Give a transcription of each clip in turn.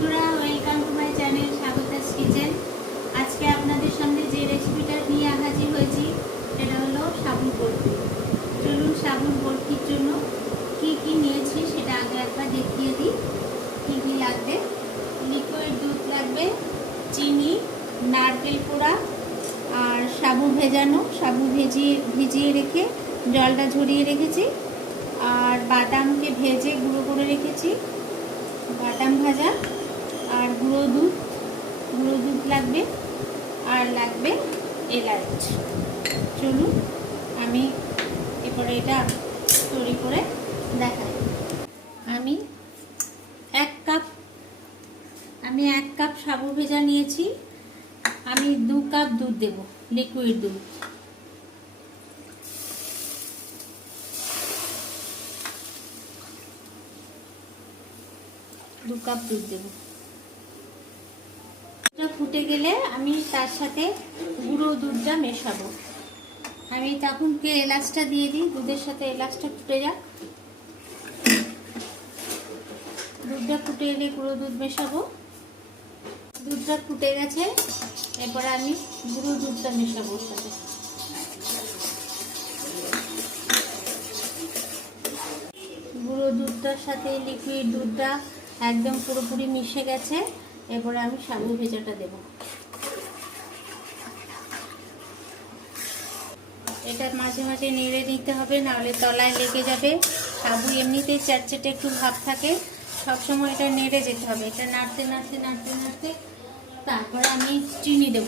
বন্ধুরা, welcome to my channel Swagata's kitchen. আজকে আপনাদের সামনে যে রেসিপিটা নিয়ে হাজির হয়েছি সেটা হলো সাবুর বরফি। চলুন সাবুর বরফির জন্য কি কি নিয়েছি সেটা আগে একবার দেখিয়ে দিই। কি কি লাগবে: লিকুইড দুধ লাগবে, চিনি, নারকেল কোড়া, আর সাবু ভেজানো, সাবু ভিজিয়ে রেখে জলটা ঝরিয়ে রেখেছি, আর বাদামকে ভেজে গুঁড়ো করে রেখেছি, বাদাম ভাজা, আর গুঁড়ো দুধ লাগবে, আর লাগবে এলাচ। চলুন আমি এরপরে এটা তৈরি করে দেখাই। আমি এক কাপ সাবু ভেজা নিয়েছি। আমি 2 কাপ দুধ দেব, লিকুইড দুধ। দু কাপ দুধ দেব। ফুটে গেলে আমি তার সাথে গুঁড়ো দুধটা মেশাবো। আমি তখন এলাচটা দিয়ে দিই, দুধের সাথে এলাচটা ফুটে যাক। দুধটা ফুটে এলে গুঁড়ো দুধ মেশাবো। দুধটা ফুটে গেছে, এরপরে আমি গুঁড়ো দুধটা মেশাবো ওর সাথে। গুঁড়ো দুধটার সাথে লিকুইড দুধটা একদম পুরোপুরি মিশে গেছে। এরপরে আমি সাবু ভেজাটা দেব। এটা মাঝে মাঝে নেড়ে দিতে হবে, নাহলে তলায় লেগে যাবে। সাবু এমনিতেই চ্যাটচ্যাটে একটু ভাব থাকে, সবসময় এটা নেড়ে যেতে হবে। এটা নাড়তে নাড়তে নাড়তে নাড়তে তারপরে আমি চিনি দেব।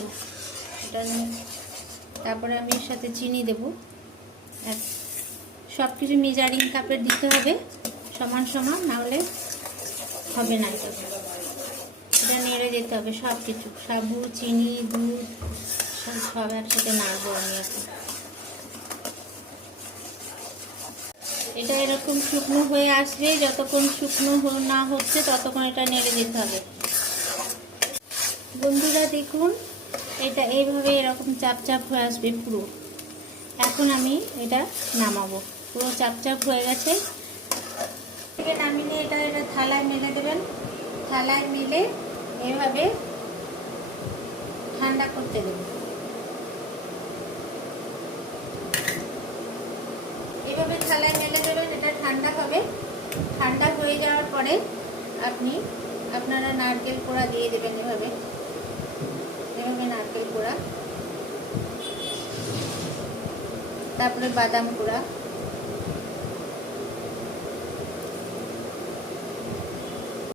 তারপরে আমি এর সাথে চিনি দেব। সব কিছু মেজারিং কাপের দিতে হবে সমান সমান, নাহলে হবে না। এটা নেড়ে যেতে হবে সব কিছু, সাবু, চিনি, দুধ সব একসাথে নাড়বো আমি এখন। এটা এরকম শুকনো হয়ে আসবে, যতক্ষণ শুকনো না হচ্ছে ততক্ষণ এটা নেড়ে যেতে হবে। বন্ধুরা দেখুন, এটা এইভাবে এরকম চাপ চাপ হয়ে আসবে পুরো। এখন আমি এটা নামাবো। পুরো চাপ চাপ হয়ে গেছে। নামিয়ে এটা থালায় মেলে দেবেন। থালায় মিলে এভাবে ঠান্ডা করতে দেবেন। এভাবে থালায় মেলে দেবেন, এটা ঠান্ডা হবে। ঠান্ডা হয়ে যাওয়ার পরে আপনারা নারকেল কোড়া দিয়ে দেবেন। এভাবে নারকেল কোড়া, তারপরে বাদাম কোড়া,